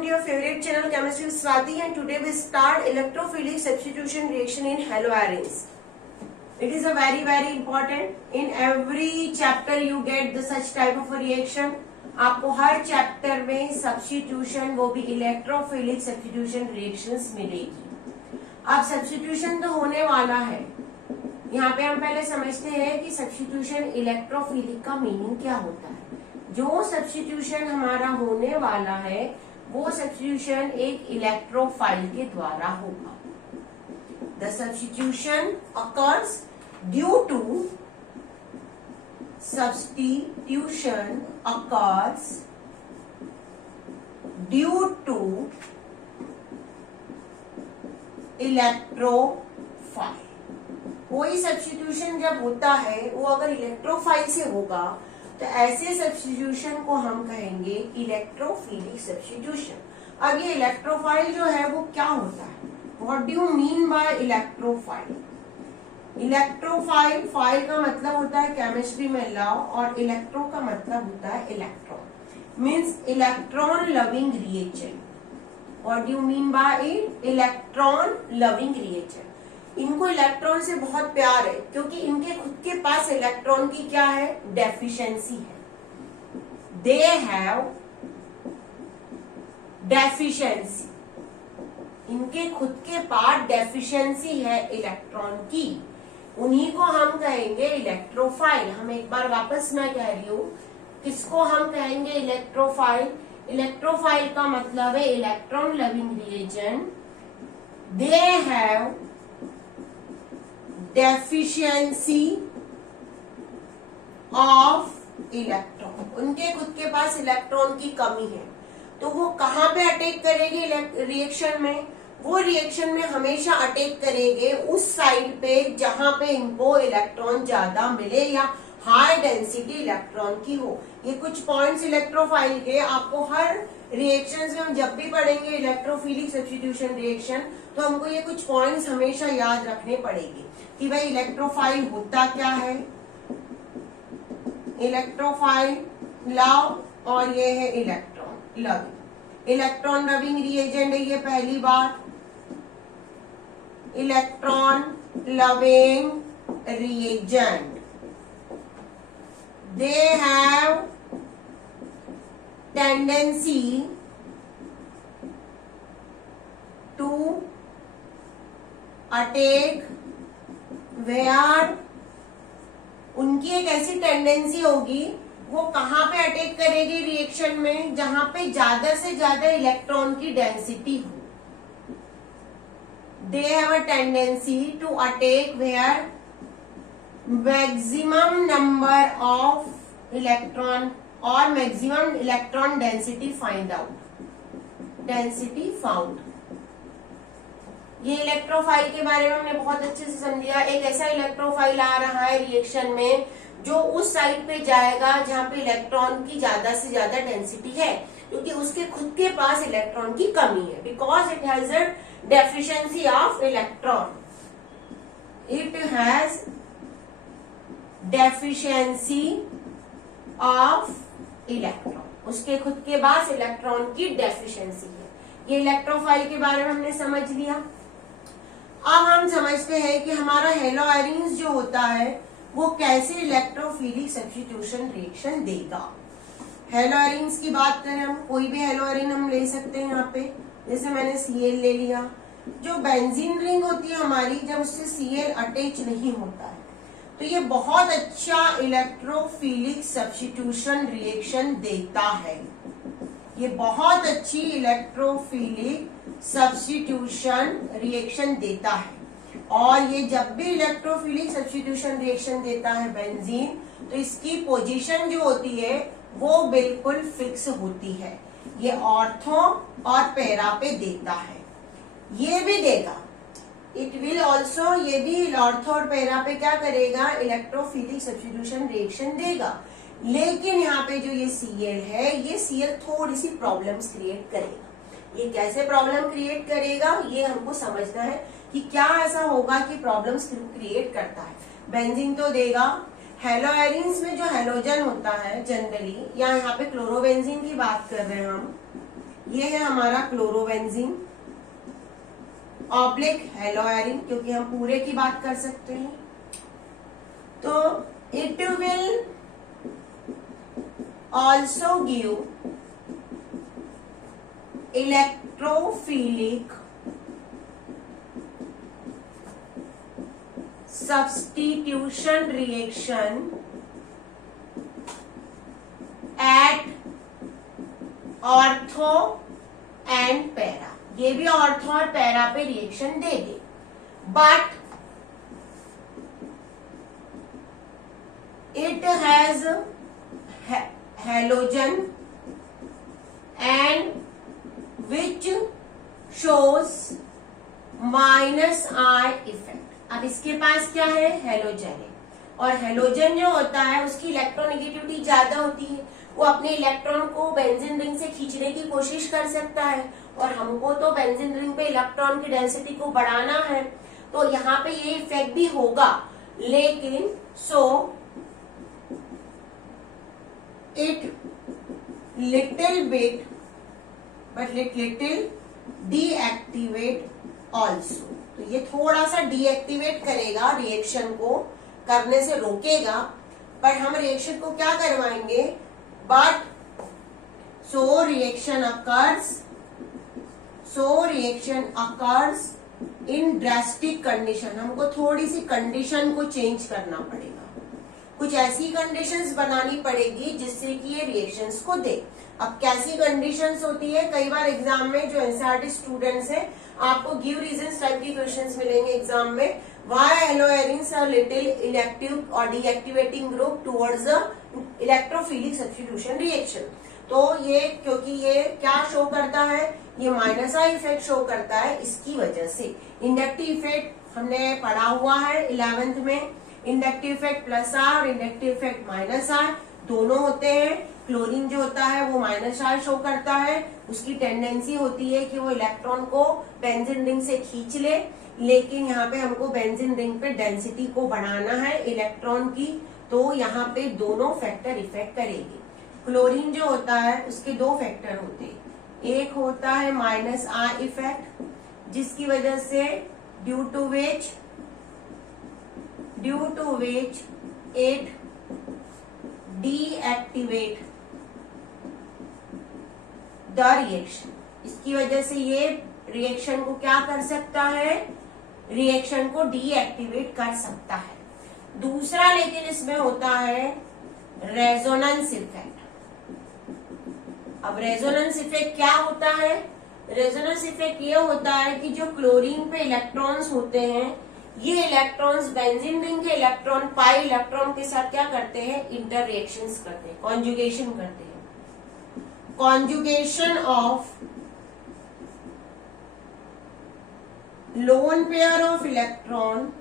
welcome to your favorite channel Chemistry with Swati, and today we start electrophilic substitution reaction in haloarenes. It is a very important. In every chapter you get the such type of a reaction. आपको हर chapter में substitution वो भी electrophilic substitution reactions मिलेगी. अब substitution तो होने वाला है. यहाँ पे हम पहले समझते हैं कि सब्स्टिट्यूशन इलेक्ट्रोफिलिक का मीनिंग क्या होता है. जो सब्स्टिट्यूशन हमारा होने वाला है वो सब्स्टिट्यूशन एक इलेक्ट्रोफाइल के द्वारा होगा. The substitution occurs due to substitution occurs due to electrophile. कोई सब्स्टिट्यूशन जब होता है वो अगर इलेक्ट्रोफाइल से होगा तो ऐसे सब्स्टिट्यूशन को हम कहेंगे इलेक्ट्रोफिलिक सब्स्टिट्यूशन. अब ये इलेक्ट्रोफाइल जो है वो क्या होता है? What do you mean by electrophile? Electrophile, file का मतलब होता है केमिस्ट्री में लव, और इलेक्ट्रो का मतलब होता है electron. Means electron loving reagent. What do you mean by it? Electron loving reagent. इनको इलेक्ट्रॉन से बहुत प्यार है क्योंकि इनके खुद के पास इलेक्ट्रॉन की क्या है? डेफिशिएंसी है. They have deficiency. इनके खुद के पास डेफिशिएंसी है इलेक्ट्रॉन की. उन्हीं को हम कहेंगे इलेक्ट्रोफाइल. हम एक बार वापस मैं कह रही हूं, किसको हम कहेंगे इलेक्ट्रोफाइल? इलेक्ट्रोफाइल का मतलब है electron loving reagent. They have deficiency of electron. उनके खुद के पास इलेक्ट्रॉन की कमी है. तो वो कहाँ पे अटैक करेंगे रिएक्शन में? वो रिएक्शन में हमेशा अटैक करेंगे उस साइड पे जहां पे इनको इलेक्ट्रॉन ज्यादा मिले या हाई डेंसिटी इलेक्ट्रॉन की हो. ये कुछ पॉइंट्स इलेक्ट्रोफाइल के आपको हर रिएक्शन में हम जब भी पढ़ेंगे इलेक्ट्रोफिलिक सब्स्टिट्यूशन रिएक्शन, तो हमको ये कुछ पॉइंट्स हमेशा याद रखने पड़ेंगे कि भाई इलेक्ट्रोफाइल होता क्या है. इलेक्ट्रोफाइल लव, और ये है electron loving. Electron loving reagent है, ये पहली बात. Electron loving reagent. They have tendency to attack where. उनकी एक ऐसी टेंडेंसी होगी, वो कहां पे अटैक करेगी रिएक्शन में? जहां पे ज्यादा से ज्यादा इलेक्ट्रॉन की डेंसिटी हो. They have a tendency to attack where maximum number of electron और maximum electron density find out. Density found. ये इलेक्ट्रोफाइल के बारे में हमने बहुत अच्छे से समझा. एक ऐसा इलेक्ट्रोफाइल आ रहा है रिएक्शन में जो उस साइड पे जाएगा जहां पे इलेक्ट्रॉन की ज्यादा से ज्यादा डेंसिटी है, क्योंकि उसके खुद के पास इलेक्ट्रॉन की कमी है. Because it has a deficiency of electron. It has deficiency of electron. उसके खुद के पास इलेक्ट्रॉन की डेफिशिएंसी है. ये इलेक्ट्रोफाइल के बारे में हमने समझ लिया. अब हम समझते हैं कि हमारा हेलोएरीन्स जो होता है वो कैसे इलेक्ट्रोफिलिक सब्स्टिट्यूशन रिएक्शन देगा. हेलोएरीन्स की बात करें, हम कोई भी हेलोएरीन हम ले सकते हैं. यहाँ पे जैसे मैंने Cl ले लिया. जो बेंजीन रिंग होती है हमारी, जब उससे Cl अटैच नहीं होता है तो ये बहुत अच्छा इलेक्ट्रोफिलिक सब्स्टिट्यूशन रिएक्शन देता है. ये बहुत अच्छी इलेक्ट्रोफिलिक सब्स्टिट्यूशन रिएक्शन देता है. और ये जब भी इलेक्ट्रोफिलिक सब्स्टिट्यूशन रिएक्शन देता है बेंजीन, तो इसकी पोजीशन जो होती है वो बिल्कुल फिक्स होती है. ये ऑर्थो और पैरा पे देता है. ये भी देगा. इट विल ऑल्सो, ये भी ऑर्थो और पैरा पे क्या करेगा? इलेक्ट्रोफिलिक सब्स्टिट्यूशन रिएक्शन देगा. लेकिन यहाँ पे जो ये Cl है, ये Cl थोड़ी सी प्रॉब्लम्स क्रिएट करेगा. ये कैसे प्रॉब्लम क्रिएट करेगा ये हमको समझना है कि क्या ऐसा होगा कि प्रॉब्लम्स क्रिएट करता है. बेंजीन तो देगा. हेलोएरीन्स में जो हेलोजन होता है जनरली, या यहाँ पे क्लोरोबेंजीन की बात कर रहे हैं हम, ये है हमारा क्लोरोबेंजीन ऑब्लिक हेलोएरिन, क्योंकि हम पूरे की बात कर सकते हैं। तो it will also give electrophilic substitution reaction at ortho and para. ये भी ऑर्थो और पैरा पे रिएक्शन देंगे, but it has halogen and which shows minus I effect. अब इसके पास क्या है, हेलोजन है, और हेलोजन जो होता है उसकी इलेक्ट्रोनेगेटिविटी ज्यादा होती है, वो अपने इलेक्ट्रॉन को बेंजीन रिंग से खींचने की कोशिश कर सकता है, और हमको तो बेंजीन रिंग पे इलेक्ट्रॉन की डेंसिटी को बढ़ाना है, तो यहाँ पे ये इफेक्ट भी होगा। लेकिन so it little bit but little deactivate also. तो ये थोड़ा सा डीएक्टिवेट करेगा, रिएक्शन को करने से रोकेगा, बट हम रिएक्शन को क्या करवाएंगे, but so reaction occurs in drastic condition. हमको थोड़ी सी कंडीशन को चेंज करना पड़ेगा, कुछ ऐसी कंडीशंस बनानी पड़ेगी जिससे कि ये रिएक्शंस को दे। अब कैसी कंडीशंस होती है, कई बार एग्जाम में जो एनसीईआरटी स्टूडेंट्स हैं आपको गिव रीजंस टाइप की क्वेश्चंस मिलेंगे एग्जाम में। Why haloarenes are little elective और deactivating group towards the electrophilic substitution reaction. तो ये क्योंकि ये क्या शो करता है, ये माइनस आई इफेक्ट शो करता है, इसकी वजह से इंडक्टिव इफेक्ट हमने पढ़ा हुआ है 11th में। इंडक्टिव इफेक्ट प्लस आर और इंडक्टिव इफेक्ट माइनस आर दोनों होते हैं। क्लोरीन जो होता है वो माइनस आर शो करता है, उसकी टेंडेंसी होती है कि वो इलेक्ट्रॉन को बेंजीन रिंग से खींच ले, लेकिन यहाँ पे हमको बेंजीन रिंग पे डेंसिटी को बढ़ाना है इलेक्ट्रॉन की, तो यहाँ पे दोनों फैक्टर इफेक्ट करेगी। क्लोरीन जो होता है उसके दो फैक्टर होते हैं, एक होता है माइनस आर इफेक्ट, जिसकी वजह से due to which it deactivate the reaction. इसकी वजह से ये रिएक्शन को क्या कर सकता है, रिएक्शन को डीएक्टिवेट कर सकता है। दूसरा लेकिन इसमें होता है रेजोनेंस इफेक्ट। अब रेजोनेंस इफेक्ट क्या होता है, रेजोनेंस इफेक्ट ये होता है कि जो क्लोरीन पे इलेक्ट्रॉन्स होते हैं, ये इलेक्ट्रॉन्स बेंजीन रिंग के इलेक्ट्रॉन पाई इलेक्ट्रॉन के साथ क्या करते हैं, इंटर रिएक्शंस करते हैं, कॉन्जुगेशन करते हैं। Conjugation of lone pair of electron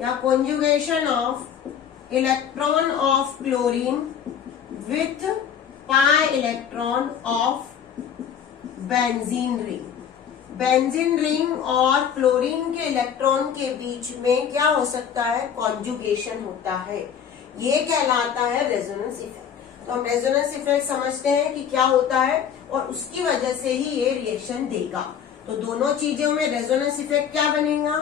या conjugation of electron of chlorine with pi electron of benzene ring. Benzene ring और क्लोरीन के इलेक्ट्रॉन के बीच में क्या हो सकता है, कॉन्जुगेशन होता है, ये कहलाता है रेजोनेंस इफेक्ट। तो हम रेजोनेंस इफेक्ट समझते हैं कि क्या होता है, और उसकी वजह से ही ये रिएक्शन देगा। तो दोनों चीजों में रेजोनेंस इफेक्ट क्या बनेगा,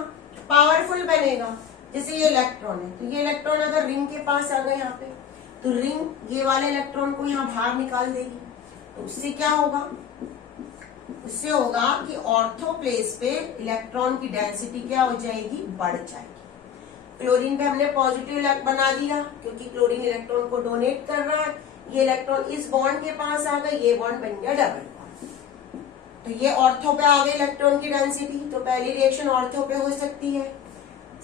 पावरफुल बनेगा। जैसे ये इलेक्ट्रॉन है, तो ये इलेक्ट्रॉन अगर रिंग के पास आ गए यहाँ पे, तो रिंग ये वाले इलेक्ट्रॉन को यहाँ बाहर निकाल देगी, तो उससे क्या होगा, उससे होगा कि ऑर्थो प्लेस पे इलेक्ट्रॉन की डेंसिटी क्या हो जाएगी, बढ़ जाएगी। क्लोरीन पे हमने पॉजिटिव बना दिया क्योंकि क्लोरीन इलेक्ट्रॉन को डोनेट कर रहा है, ये इलेक्ट्रॉन इस बॉन्ड के पास आ गए, ये बॉन्ड बन गया डबल बॉन्ड, तो ये ऑर्थो पे आ गई इलेक्ट्रॉन की डेंसिटी। तो पहली रिएक्शन ऑर्थो पे हो सकती है।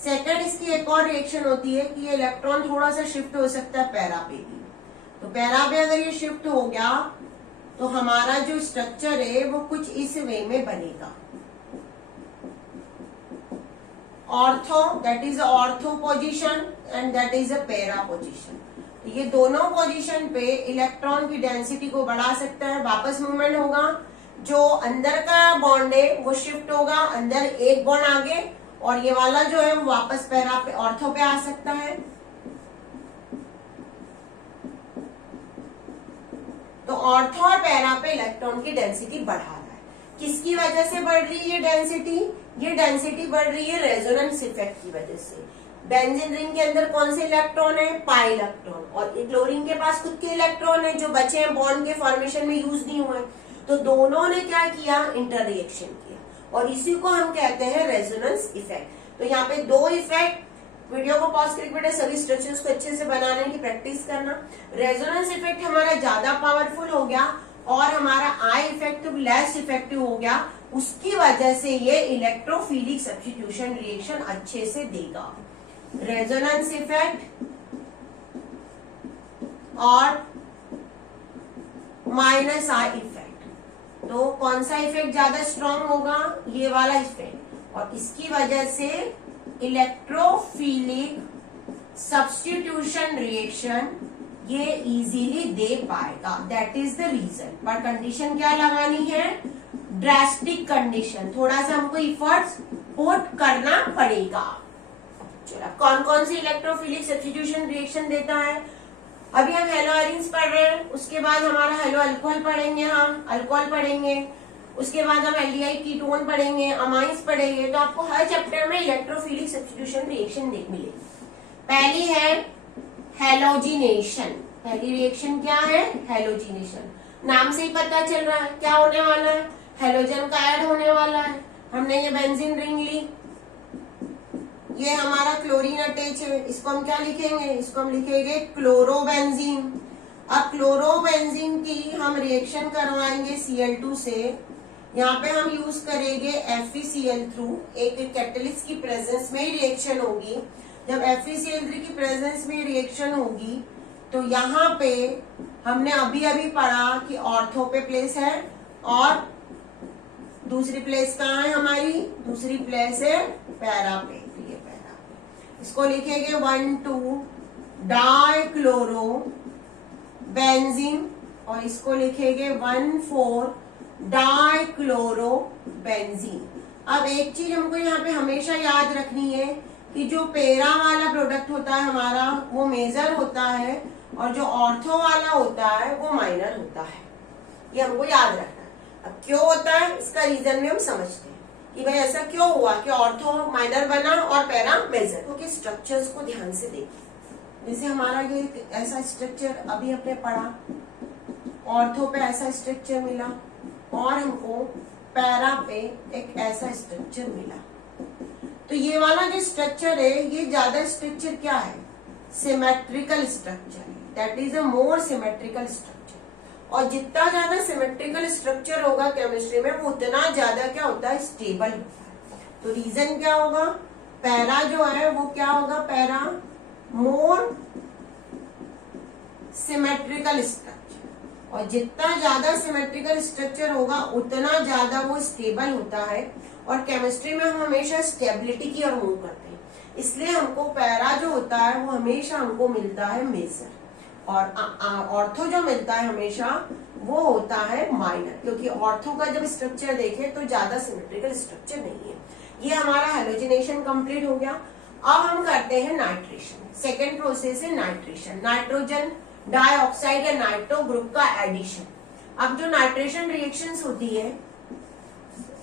सेकंड इसकी एक और रिएक्शन होती है कि ये इलेक्ट्रॉन थोड़ा सा शिफ्ट हो सकता है पैरा पे भी। तो पैरा पे अगर ये शिफ्ट हो गया तो हमारा जो स्ट्रक्चर है वो कुछ इस वे में बनेगा, ortho, that is ortho position and that is a para position. ये दोनों पोजीशन पे इलेक्ट्रॉन की डेंसिटी को बढ़ा सकता है, वापस मूवमेंट होगा, जो अंदर का बॉन्ड है वो शिफ्ट होगा, अंदर एक बॉन्ड आगे, और ये वाला जो है वो वापस पैरा पे ऑर्थो पे आ सकता है। तो ऑर्थो और पैरा पे इलेक्ट्रॉन की डेंसिटी बढ़ा रहा है। किसकी वजह से बढ़ रही है डेंसिटी? ये डेंसिटी बढ़ रही है रेजोनेंस इफेक्ट की वजह से। बेंजीन रिंग के अंदर कौन से इलेक्ट्रॉन है? Pi electron. और क्लोरीन के पास खुद के इलेक्ट्रॉन है जो बचे हैं, बॉन्ड के फॉर्मेशन में यूज नहीं हुए। तो दोनों ने क्या किया? इंटर रिएक्शन किया, और इसी को हम कहते हैं रेजोनेंस इफेक्ट। तो यहाँ पे दो इफेक्ट, वीडियो को पॉज करके बेटा सभी स्ट्रक्चर्स को अच्छे से बनाने की प्रैक्टिस करना। रेजोनेंस इफेक्ट हमारा ज्यादा पावरफुल हो गया और हमारा आई इफेक्ट लेस इफेक्टिव हो गया। उसकी वजह से ये इलेक्ट्रोफिलिक सब्स्टिट्यूशन रिएक्शन अच्छे से देगा। रेजोनेंस इफेक्ट और माइनस आई इफेक्ट, तो कौन सा इफेक्ट ज्यादा स्ट्रॉन्ग होगा? ये वाला इफेक्ट। और इसकी वजह से इलेक्ट्रोफिलिक सब्स्टिट्यूशन रिएक्शन ये इजीली दे पाएगा। That is the reason. पर कंडीशन क्या लगानी है? ड्रास्टिक कंडीशन, थोड़ा सा हमको इफर्ट्स पुट करना पड़ेगा। चलो, कौन कौन सी इलेक्ट्रोफिलिक सब्स्टिट्यूशन रिएक्शन देता है? अभी हम हेलो एरिन्स पढ़ रहे हैं, उसके बाद हमारा हेलो अल्कोहल पढ़ेंगे, हम अल्कोहल पढ़ेंगे, उसके बाद हम एल्डिहाइड कीटोन पढ़ेंगे, अमाइंस पढ़ेंगे। तो आपको हर चैप्टर में इलेक्ट्रोफिलिक सब्स्टिट्यूशन रिएक्शन मिलेगी। पहली है हैलोजिनेशन। पहली रिएक्शन क्या है? हैलोजिनेशन। नाम से ही पता चल रहा है क्या होने वाला है, हैलोजन का ऐड होने वाला है। हमने ये बेंजीन रिंग ली, ये हमारा क्लोरीन अटैच है, इसको हम क्या लिखेंगे? इसको हम लिखेंगे क्लोरोबेंजीन। अब क्लोरोबेंजीन की हम रिएक्शन करवाएंगे Cl2 से। यहाँ पे हम यूज करेंगे FeCl थ्रू, एक कैटलिस्ट की प्रेजेंस में ही रिएक्शन होगी। जब FeCl3 की प्रेजेंस में रिएक्शन होगी तो यहाँ पे हमने अभी अभी पढ़ा कि ऑर्थो पे प्लेस है और दूसरी प्लेस कहाँ है हमारी? दूसरी प्लेस है पैरा पे। ये पैरा पे, इसको लिखेंगे 1,2 डाइक्लोरो बेंजीन, और इसको लिखेंगे 1,4 डाइक्लोरो बेंजीन। अब एक चीज हमको यहाँ पे हमेशा याद रखनी है कि जो पैरा वाला प्रोडक्ट होता है हमारा वो मेजर होता है और जो ऑर्थो वाला होता है वो माइनर होता है। ये हमको याद रखना है। अब क्यों होता है इसका रीजन भी हम समझते हैं कि भाई ऐसा क्यों हुआ कि ऑर्थो माइनर बना और पैरा मेजर। क्योंकि स्ट्रक्चर्स को ध्यान से देखिए। जैसे हमारा ये ऐसा स्ट्रक्चर अभी हमने पढ़ा, ऑर्थो पे ऐसा स्ट्रक्चर मिला और हमको पैरा पे एक ऐसा स्ट्रक्चर मिला। तो ये वाला जो स्ट्रक्चर है ये ज्यादा स्ट्रक्चर क्या है? सिमेट्रिकल स्ट्रक्चर है। That is a more symmetrical structure. और जितना ज्यादा सिमेट्रिकल स्ट्रक्चर होगा केमिस्ट्री में वो उतना ज्यादा क्या होता है? स्टेबल होता है। तो रीजन क्या होगा? पैरा जो है वो क्या होगा? पैरा मोर सिमेट्रिकल स्ट्रक्चर। और जितना ज्यादा सिमेट्रिकल स्ट्रक्चर होगा उतना ज्यादा वो स्टेबल होता है। और केमिस्ट्री में हम हमेशा स्टेबिलिटी की ओर मूव करते हैं, इसलिए हमको पैरा जो होता है वो हमेशा हमको मिलता है मेजर, और ऑर्थो जो मिलता है हमेशा वो होता है माइनर। क्योंकि ऑर्थो का जब स्ट्रक्चर देखें तो ज्यादा सिमेट्रिकल स्ट्रक्चर नहीं है। ये हमारा हैलोजिनेशन कंप्लीट हो गया। अब हम करते हैं नाइट्रेशन। सेकेंड प्रोसेस है नाइट्रेशन। नाइट्रोजन डाइऑक्साइड या नाइट्रो ग्रुप का एडिशन। अब जो नाइट्रेशन रिएक्शंस होती है,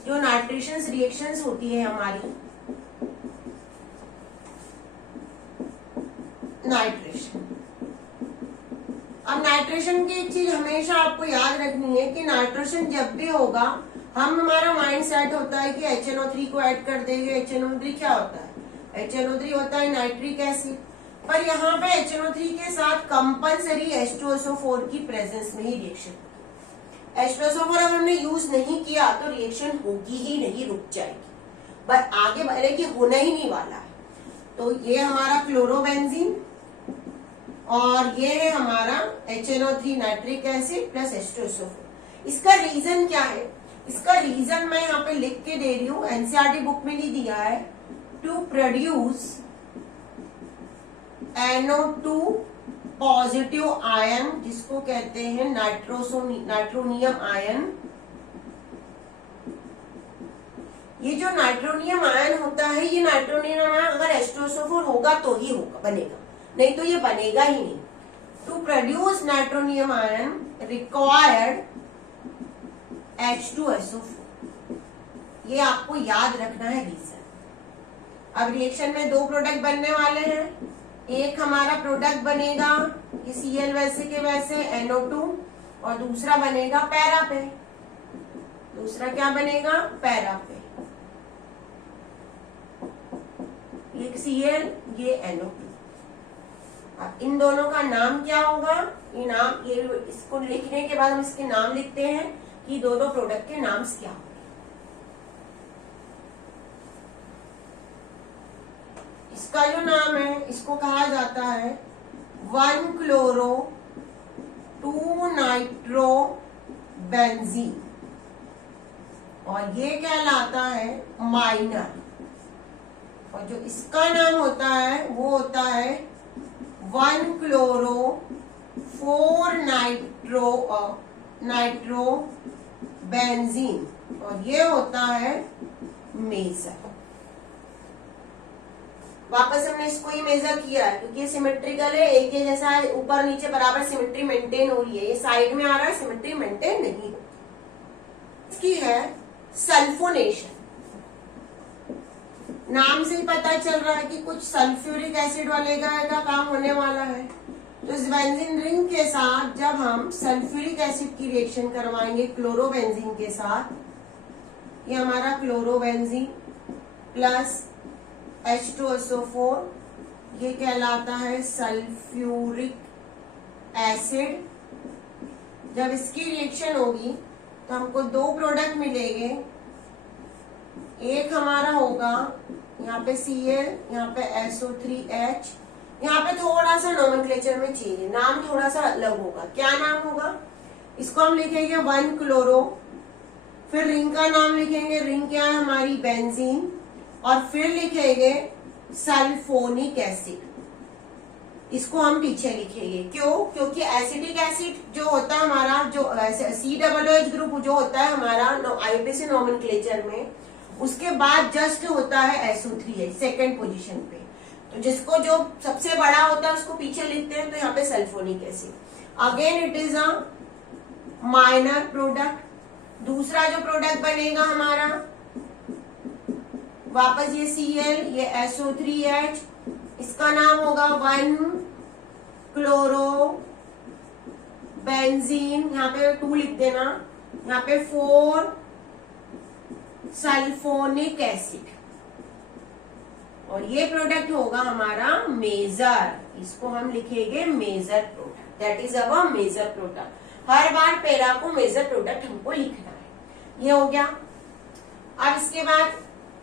जो नाइट्रेशन रिएक्शंस होती है हमारी, नाइट्रेशन। अब नाइट्रेशन की एक चीज हमेशा आपको याद रखनी है कि नाइट्रेशन जब भी होगा हमारा माइंड सेट होता है कि HNO3 को ऐड कर देंगे। HNO3 क्या होता है? HNO3 होता है नाइट्रिक एसिड। पर यहाँ पे HNO3 के साथ कंपल्सरी H2SO4 की प्रेजेंस में ही रिएक्शन होगी। H2SO4 अगर हमने यूज नहीं किया तो रिएक्शन होगी ही नहीं, रुक जाएगी। पर आगे बढ़े कि होना ही नहीं वाला है। तो ये हमारा क्लोरोबेंजीन और ये है हमारा HNO3 nitric acid plus H2SO4। इसका रीजन क्या है? इसका रीजन मैं यहाँ पे लिख के दे रही हूँ, एनसीईआरटी बुक में नहीं दिया है। To produce NO2 positive ion, जिसको कहते हैं नाइट्रोनियम आयन। ये जो नाइट्रोनियम आयन होता है, ये नाइट्रोनियम आयन अगर H2SO4 होगा तो ही होगा, बनेगा, नहीं तो ये बनेगा ही नहीं। To produce nitronium ion required H2SO4। ये आपको याद रखना है रीजन। अब रिएक्शन में दो प्रोडक्ट बनने वाले हैं। एक हमारा प्रोडक्ट बनेगा ये Cl वैसे के वैसे NO2 और दूसरा बनेगा पैरा पे। दूसरा क्या बनेगा? पैरा पे। ये Cl ये NO2। अब इन दोनों का नाम क्या होगा? ये नाम, ये इसको लिखने के बाद हम इसके नाम लिखते हैं कि दोनों प्रोडक्ट के नाम क्या होंगे। इसका जो नाम है इसको कहा जाता है 1-क्लोरो 2-नाइट्रो बेंजीन और ये कहलाता है माइनर। और जो इसका नाम होता है वो होता है 1-क्लोरो 4-नाइट्रो बेंजीन और ये होता है मेजर। वापस हमने इसको ही मेजर किया है क्योंकि ये सिमेट्रिकल है, एक ये जैसा है, ऊपर नीचे बराबर सिमेट्री मेंटेन हो रही है। ये साइड में आ रहा है, सिमेट्री मेंटेन नहीं। इसकी है सल्फोनेशन। नाम से ही पता चल रहा है कि कुछ सल्फ्यूरिक एसिड वाले का काम होने वाला है। तो इस बेंजीन रिंग के साथ जब हम सल्फ्यूरिक एसिड की रिएक्शन करवाएंगे क्लोरोबेंजीन के साथ, ये हमारा क्लोरोबेंजीन प्लस H2SO4 ये कहलाता है सल्फ्यूरिक एसिड। जब इसकी रिएक्शन होगी तो हमको दो प्रोडक्ट मिलेंगे। एक हमारा होगा यहाँ पे Cl, यहाँ पे SO3H। यहाँ पे थोड़ा सा नोमेनक्लेचर में चेंज है, नाम थोड़ा सा अलग होगा। क्या नाम होगा? इसको हम लिखेंगे 1-क्लोरो, फिर रिंग का नाम लिखेंगे, रिंग क्या है हमारी? बेंजीन, और फिर लिखेंगे सल्फोनिक एसिड। इसको हम पीछे लिखेंगे। क्यों? क्योंकि एसिडिक एसिड जो होता है हमारा, जो COOH ग्रुप जो होता है हमारा IUPAC नोमेनक्लेचर में, उसके बाद जस्ट होता है SO3H सेकेंड पोजीशन पे। तो जिसको जो सबसे बड़ा होता है उसको पीछे लिखते हैं, तो यहाँ पे sulphonic acid. Again it is a minor product. दूसरा जो प्रोडक्ट बनेगा हमारा, वापस ये Cl ये SO3H, इसका नाम होगा 1-क्लोरो बेंजीन, यहाँ पे 2 लिख देना, यहाँ पे 4 सल्फोनिक एसिड और ये प्रोडक्ट होगा हमारा मेजर। इसको हम लिखेंगे major product, that is our major product. हर बार पैरा को मेजर प्रोडक्ट हमको लिखना है। ये हो गया। अब इसके बाद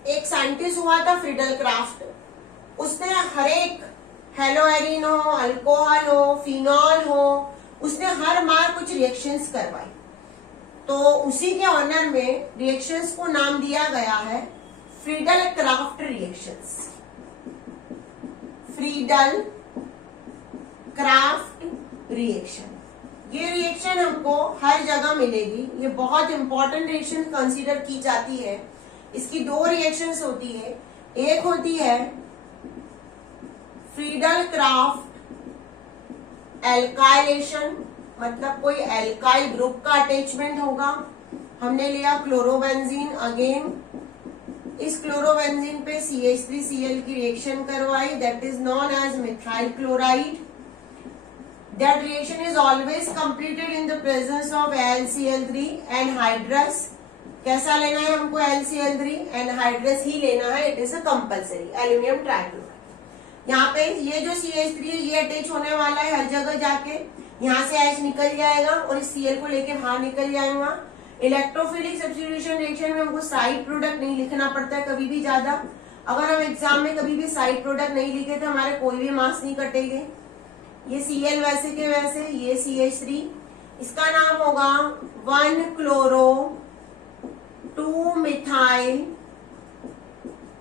एक साइंटिस्ट हुआ था फ्रीडल क्राफ्ट, उसने हर एक हेलोएरिन हो, अल्कोहल हो, फिनॉल हो, उसने हर बार कुछ रिएक्शंस करवाई। तो उसी के ऑनर में रिएक्शंस को नाम दिया गया है Friedel craft reactions. Friedel craft reaction, ये रिएक्शन हमको हर जगह मिलेगी। ये बहुत इंपॉर्टेंट रिएक्शन कंसीडर की जाती है। इसकी 2 रिएक्शंस होती है। एक होती है फ्रीडल क्राफ्ट एल्काइलेशन, मतलब कोई एल्काइल ग्रुप का अटैचमेंट होगा। हमने लिया क्लोरोबेंजीन, अगेन इस क्लोरोबेंजीन पे CH3Cl की रिएक्शन करवाई, that is known as methyl chloride. That reaction is always completed in the presence of AlCl3 anhydrous. कैसा लेना है हमको? AlCl3 एनहाइड्रस ही लेना है, it is a compulsory. Aluminium trichloride. यहाँ पे ये जो CH3 है ये अटैच होने वाला है हर जगह जाके, यहाँ से H निकल जाएगा और इस Cl को लेके बाहर निकल जाएगा। इलेक्ट्रोफिलिक सब्स्टिट्यूशन रिएक्शन में हमको साइड प्रोडक्ट नहीं लिखना पड़ता है कभी भी ज्यादा। अगर हम एग्जाम में कभी भी साइड प्रोडक्ट नहीं लिखे तो हमारे कोई भी मार्क्स नहीं कटेंगे। ये Cl वैसे के वैसे, ये CH3, इसका नाम होगा 1-क्लोरो 2-मिथाइल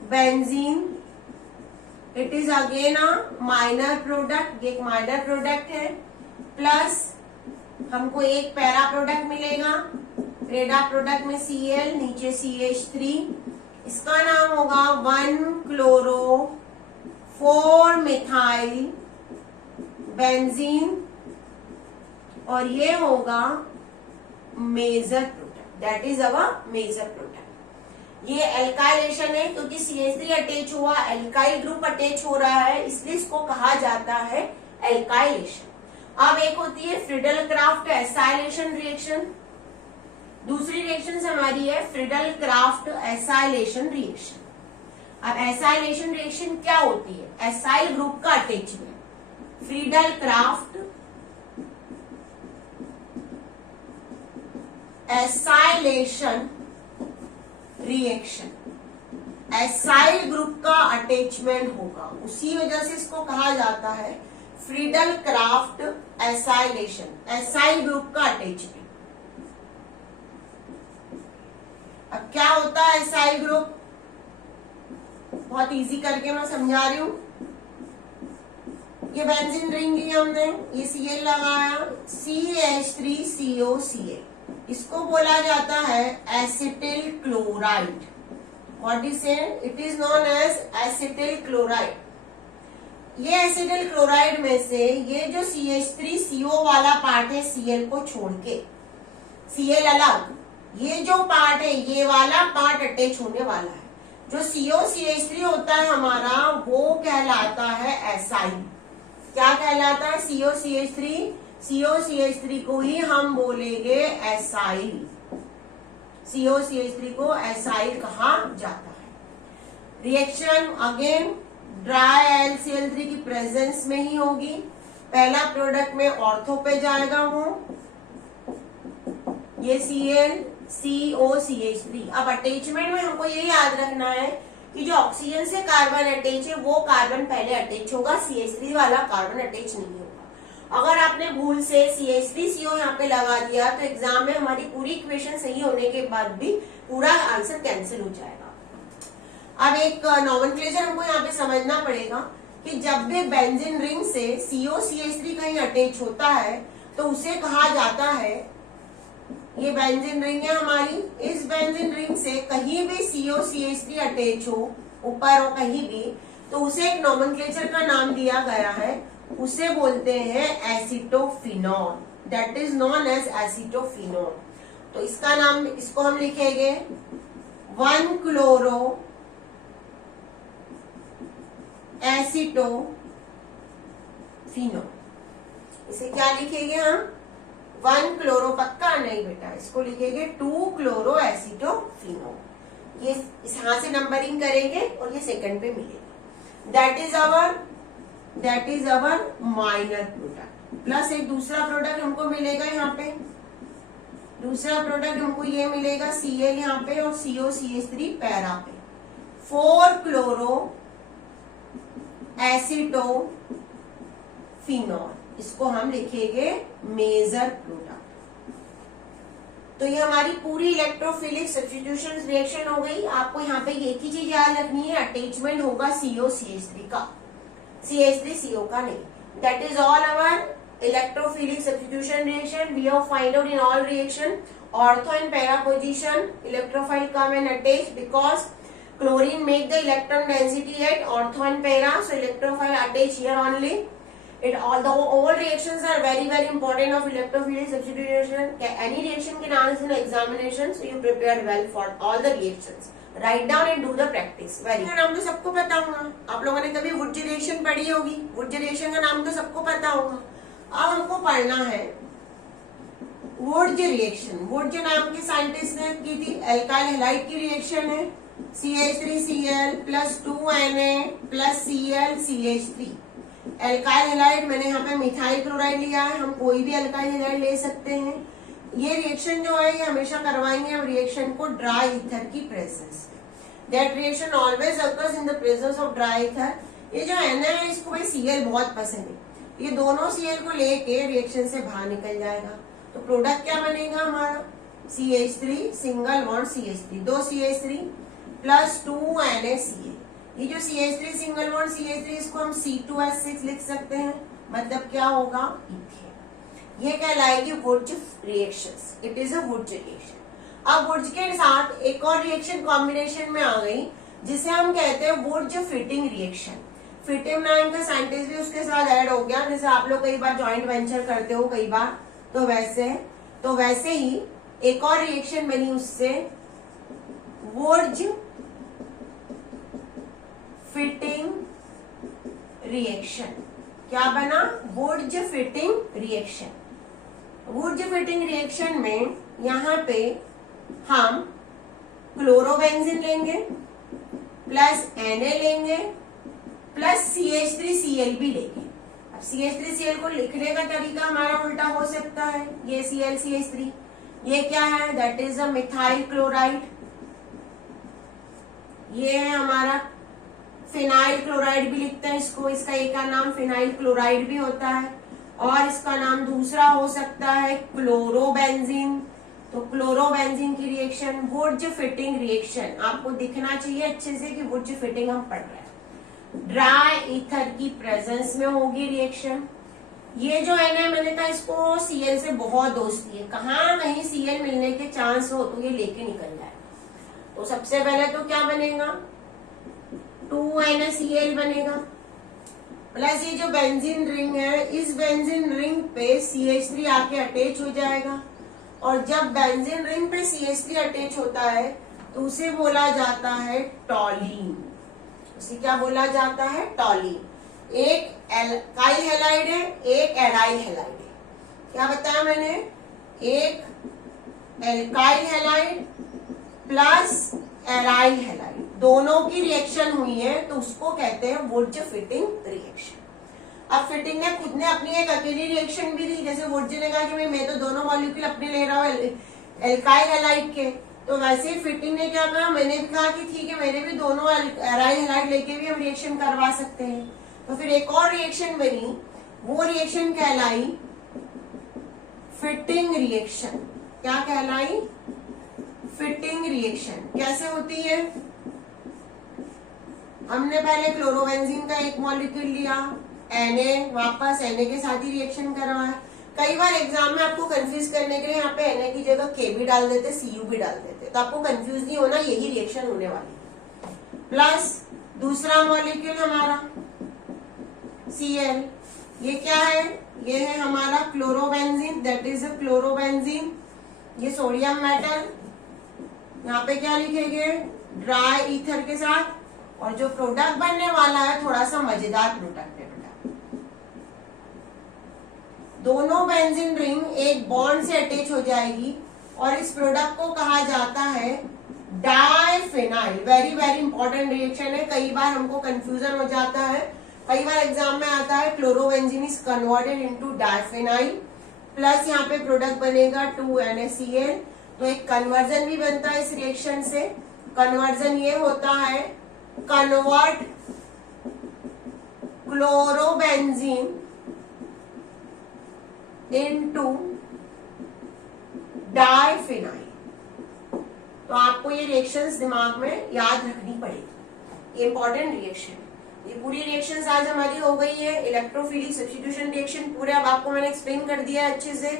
benzene. It is again a minor product, ये एक माइनर प्रोडक्ट है। प्लस हमको एक पैरा प्रोडक्ट मिलेगा, पैरा प्रोडक्ट में Cl, नीचे CH3, इसका नाम होगा 1-क्लोरो 4-मिथाइल बेंजीन और ये होगा major product, that is our major product. ये एल्काइलेशन है क्योंकि CH3 अटैच हुआ, एल्काइल ग्रुप अटैच हो रहा है, इसलिए इसको कहा जाता है एल्काइलेशन। अब एक होती है फ्रीडल क्राफ्ट एसाइलेशन रिएक्शन, दूसरी रिएक्शन हमारी है फ्रीडल क्राफ्ट एसाइलेशन रिएक्शन। अब एसाइलेशन रिएक्शन क्या होती है? एसाइल ग्रुप का attachment, Friedel Crafts acylation reaction, acyl group का अटैचमेंट होगा, उसी वजह से इसको कहा जाता है Friedel Crafts acylation, acyl group का अटैचमेंट। अब क्या होता है एसाइल ग्रुप? बहुत इजी करके मैं समझा रही हूं। ये बेंजीन रिंग ली हमने, ये Cl लगाया, CH3COCl, इसको बोला जाता है acetyl chloride. What is it is known as acetyl chloride. ये एसिटिल क्लोराइड में से ये जो CH3CO वाला पार्ट है Cl को छोड़ के, Cl अलग, ये जो पार्ट है ये वाला पार्ट अटैच होने वाला है। जो COCH3 होता है हमारा वो कहलाता है एसाइल। क्या कहलाता है? COCH3, COCH3 को ही हम बोलेंगे एसाइल, COCH3 को एसाइल कहा जाता है। रिएक्शन अगेन ड्राई LCl3 की प्रेजेंस में ही होगी। पहला प्रोडक्ट में ऑर्थो पे जाएगा वो, ये Cl COCH3। अब अटैचमेंट में हमको ये याद रखना है कि जो ऑक्सीजन से कार्बन अटैच है वो कार्बन पहले अटैच होगा, CH3 वाला कार्बन अटैच नहीं होगा। अगर आपने भूल से CH3CO यहाँ पे लगा दिया तो एग्जाम में हमारी पूरी इक्वेशन सही होने के बाद भी पूरा आंसर कैंसिल हो जाएगा। अब एक नॉमेनक्लेचर हमको यहाँ पे समझना पड़ेगा कि जब भी बेंजीन रिंग से COCH3 कहीं अटैच होता है तो उसे कहा जाता है, ये बेंजीन रिंग है हमारी, इस बेंजीन रिंग से कहीं भी COCH3 अटैच हो, ऊपर हो कहीं भी, तो उसे एक नॉमेनक्लेचर का नाम दिया गया है, उसे बोलते हैं acetophenone, that is known as acetophenone. तो इसका नाम, इसको हम लिखेंगे 1-क्लोरो एसिटोफिनॉल। इसे क्या लिखेंगे हम? 1-क्लोरो, पक्का नहीं बेटा, इसको लिखेंगे 2-क्लोरो एसिटोफिनॉल। ये यहां से नंबरिंग करेंगे और ये सेकंड पे मिलेगा। That is our minor product. Plus एक दूसरा प्रोडक्ट हमको मिलेगा यहाँ पे, दूसरा प्रोडक्ट हमको ये मिलेगा Cl यहाँ पे और COCH3 पैरा पे, 4-क्लोरो एसिटोफिनॉल, इसको हम लिखेंगे मेजर प्रोडक्ट। तो ये हमारी पूरी इलेक्ट्रोफिलिक सब्स्टिट्यूशन रिएक्शन हो गई। आपको यहाँ पे एक ही चीज याद रखनी है, अटैचमेंट होगा COCH3 का, CH3CO का नहीं। That is all our electrophilic substitution reaction. We have find out in all reaction ortho and para position electrophile come and attach because chlorine make the electron density at ortho and para, so electrophile attach here only. All reactions are very very important of electrophilic substitution. Any reaction can answer in examination, so you prepared well for all the reactions. Write down and do the practice. Very good. नाम तो सबको पता होगा, आप लोगों ने कभी वुड्ज reaction पढ़ी होगी, वुड्ज रिएक्शन का नाम तो सबको पता होगा। अब हमको पढ़ना है वुड्ज रिएक्शन। वुड्ज नाम के साइंटिस्ट ने की थी, एल्काइल हैलाइड की रिएक्शन है, CH3Cl plus 2Na plus Cl CH3। Alkyl halide मैंने यहाँ पे मिथाइल क्लोराइड लिया है, हम कोई भी एल्काइल हैलाइड ले सकते हैं। ये रिएक्शन जो है ये हमेशा करवाएंगे हम रिएक्शन को ड्राई ईथर की प्रेजेंस में। That reaction always occurs in the presence of dry ether. ये जो Na है इसको भाई Cl बहुत पसंद है, ये दोनों Cl को लेके रिएक्शन से बाहर निकल जाएगा। तो प्रोडक्ट क्या बनेगा हमारा? CH3 single bond CH3, 2 CH3 plus 2NaCl। ये जो CH3 सिंगल बॉन्ड CH3 इसको हम C2H6 लिख सकते हैं, मतलब क्या होगा? इथेन। ये कहलाएगी Wurtz reactions. It is a Wurtz reaction. अब वुड्ज के साथ एक और रिएक्शन कॉम्बिनेशन में आ गई जिसे हम कहते हैं वुड्ज फिटिंग रिएक्शन। फिटिंग नाम का साइंटिस्ट भी उसके साथ ऐड हो गया। जैसे आप लोग कई बार जॉइंट वेंचर करते हो कई बार, तो वैसे ही एक और रिएक्शन बनी उससे, वुड्ज फिटिंग रिएक्शन। क्या बना? वुड्ज फिटिंग रिएक्शन। वुड्ज फिटिंग रिएक्शन में यहां पे हम क्लोरोबेंजीन लेंगे प्लस Na लेंगे प्लस CH3Cl भी लेंगे। अब CH3Cl को लिखने का तरीका हमारा उल्टा हो सकता है, ये ClCH3, ये क्या है? That is a methyl chloride. ये है हमारा फिनाइल क्लोराइड भी लिखते हैं इसको, इसका एक का नाम फिनाइल क्लोराइड भी होता है, और इसका नाम दूसरा हो सकता है क्लोरोबेंजीन। तो क्लोरोबेंजीन की रिएक्शन वुड्ज फिटिंग रिएक्शन। आपको दिखना चाहिए अच्छे से कि वुड्ज फिटिंग हम पढ़ रहे हैं। ड्राई ईथर की प्रेजेंस में होगी रिएक्शन। ये जो है ना, मैंने कहा इसको Cl से बहुत दोस्ती है, कहाँ कहीं Cl मिलने के चांस हो तो ये लेके निकल जाए। तो सबसे पहले तो क्या बनेगा? 2NaCl बनेगा, प्लस ये जो बेंजीन रिंग है, इस बेंजीन रिंग पे CH3 आके अटैच हो जाएगा, और जब बेंजीन रिंग पे CH3 अटैच होता है तो उसे बोला जाता है टॉलीन। उसे क्या बोला जाता है? टॉलीन। एक एल्काइल हैलाइड है, एक एराइल हैलाइड है। क्या बताया मैंने? एक alkyl halide plus aryl halide, दोनों की रिएक्शन हुई है तो उसको कहते हैं वुड्ज फिटिंग रिएक्शन। अब फिटिंग ने खुद ने अपनी एक अकेली रिएक्शन भी दी, जैसे वुड्ज ने कहा कि मैं तो दोनों मॉलिक्यूल अपने ले रहा हूँ एल्काइल हैलाइड के, तो वैसे ही फिटिंग ने क्या कहा? मैंने भी कहा कि ठीक है, मेरे भी दोनों एराइल हैलाइड लेके भी हम रिएक्शन करवा सकते हैं। तो फिर एक और रिएक्शन बनी, वो रिएक्शन कहलाई फिटिंग रिएक्शन। क्या कहलाई? Fitting reaction. कैसे होती है? हमने पहले क्लोरोबेंजीन का एक मॉलिक्यूल लिया, Na, वापस Na के साथ ही रिएक्शन करवाया। कई बार एग्जाम में आपको कंफ्यूज करने के लिए यहाँ पे Na की जगह K भी डाल देते, Cu भी डाल देते, तो आपको कंफ्यूज नहीं होना, यही रिएक्शन होने वाली। प्लस दूसरा मॉलिक्यूल हमारा Cl, ये क्या है? ये है हमारा chlorobenzene, that is a chlorobenzene. ये सोडियम मेटल, यहाँ पे क्या लिखेंगे? ड्राई ईथर के साथ, और जो प्रोडक्ट बनने वाला है थोड़ा सा मजेदार प्रोडक्ट है बेटा। दोनों बेंजीन रिंग एक बॉन्ड से अटैच हो जाएगी, और इस प्रोडक्ट को कहा जाता है diphenyl. Very very important reaction है, कई बार हमको कंफ्यूजन हो जाता है, कई बार एग्जाम में आता है chlorobenzene is converted into diphenyl, plus यहाँ पे प्रोडक्ट बनेगा 2NaCl। तो एक कन्वर्जन भी बनता है इस रिएक्शन से। कन्वर्जन ये होता है, कन्वर्ट क्लोरोबेंजीन इनटू डाइफिनाइल। तो आपको ये रिएक्शंस दिमाग में याद रखनी पड़ेगी, ये इंपॉर्टेंट रिएक्शन है। ये पूरी रिएक्शंस आज हमारी हो गई है। इलेक्ट्रोफिलिक सब्स्टिट्यूशन रिएक्शन पूरे अब आपको मैंने एक्सप्लेन कर दिया है अच्छे से।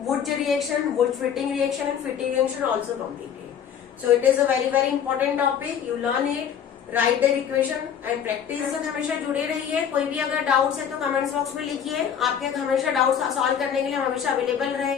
वुड्ज रिएक्शन, वुड Fittig reaction and Fittig reaction also completed. So it is a very very important topic, you learn it, write the equation and practice से हमेशा जुड़े रहिए। कोई भी अगर डाउट्स है तो कमेंट्स बॉक्स में लिखिए, आपके हमेशा डाउट्स सॉल्व करने के लिए हम हमेशा अवेलेबल रहे।